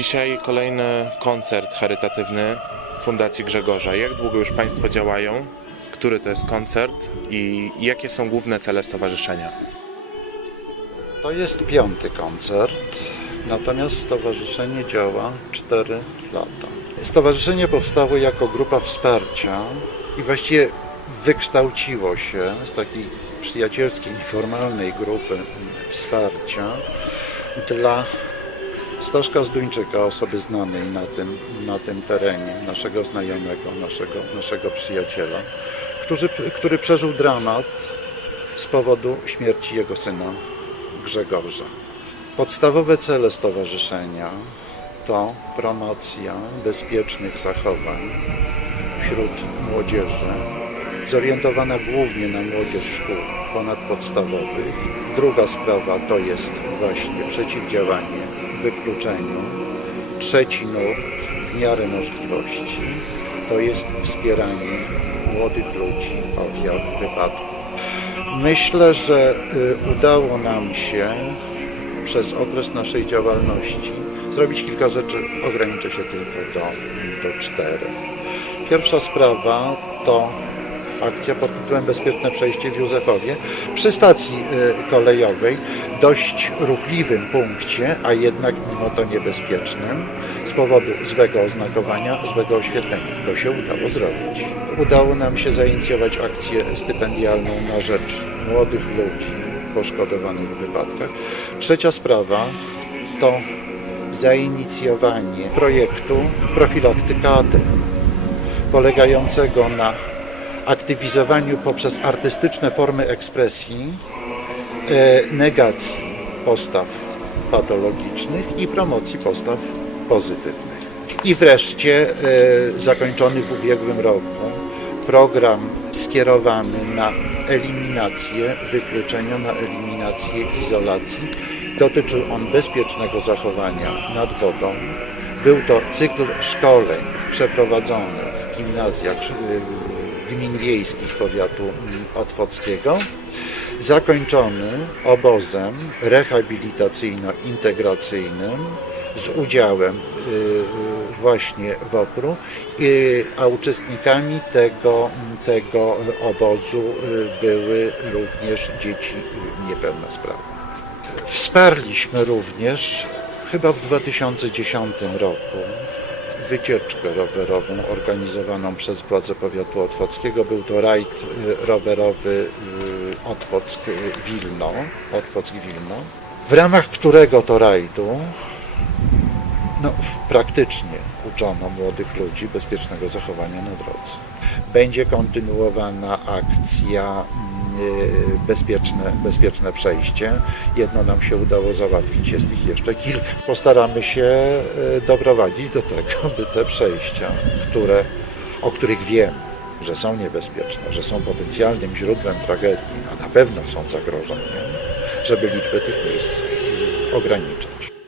Dzisiaj kolejny koncert charytatywny Fundacji Grzegorza. Jak długo już Państwo działają? Który to jest koncert i jakie są główne cele stowarzyszenia? To jest piąty koncert, natomiast stowarzyszenie działa 4 lata. Stowarzyszenie powstało jako grupa wsparcia i właściwie wykształciło się z takiej przyjacielskiej, nieformalnej grupy wsparcia dla Staszka Zduńczyka, osoby znanej na tym, na tym terenie, naszego znajomego, naszego, naszego przyjaciela, który, który przeżył dramat z powodu śmierci jego syna Grzegorza. Podstawowe cele stowarzyszenia to promocja bezpiecznych zachowań wśród młodzieży, zorientowana głównie na młodzież szkół ponadpodstawowych. Druga sprawa to jest właśnie przeciwdziałanie wykluczeniu. Trzeci nurt w miarę możliwości to jest wspieranie młodych ludzi, ofiar wypadków. Myślę, że y, udało nam się przez okres naszej działalności zrobić kilka rzeczy. Ograniczę się tylko do, do czterech. Pierwsza sprawa to akcja pod tytułem Bezpieczne przejście w Józefowie przy stacji y, kolejowej, dość ruchliwym punkcie, a jednak mimo to niebezpiecznym z powodu złego oznakowania, złego oświetlenia. To się udało zrobić. Udało nam się zainicjować akcję stypendialną na rzecz młodych ludzi poszkodowanych w wypadkach. Trzecia sprawa to zainicjowanie projektu Profilaktykaty polegającego na aktywizowaniu poprzez artystyczne formy ekspresji e, negacji postaw patologicznych i promocji postaw pozytywnych. I wreszcie e, zakończony w ubiegłym roku program skierowany na eliminację wykluczenia, na eliminację izolacji. Dotyczył on bezpiecznego zachowania nad wodą. Był to cykl szkoleń przeprowadzony w gimnazjach y, gmin wiejskich powiatu mm, otwockiego, zakończony obozem rehabilitacyjno-integracyjnym z udziałem y, y, właśnie WOPR-u, a uczestnikami tego, tego obozu y, były również dzieci niepełnosprawne. Wsparliśmy również chyba w 2010 roku wycieczkę rowerową organizowaną przez władze powiatu otwockiego. Był to rajd y, rowerowy y, Otwock-Wilno, Otwock-Wilno, w ramach którego to rajdu no, praktycznie uczono młodych ludzi bezpiecznego zachowania na drodze. Będzie kontynuowana akcja y, bezpieczne, bezpieczne przejście. Jedno nam się udało załatwić, jest ich jeszcze kilka. Postaramy się y, doprowadzić do tego, by te przejścia, które, o których wiemy, że są niebezpieczne, że są potencjalnym źródłem tragedii, a na pewno są zagrożeniem, żeby liczbę tych miejsc ograniczać.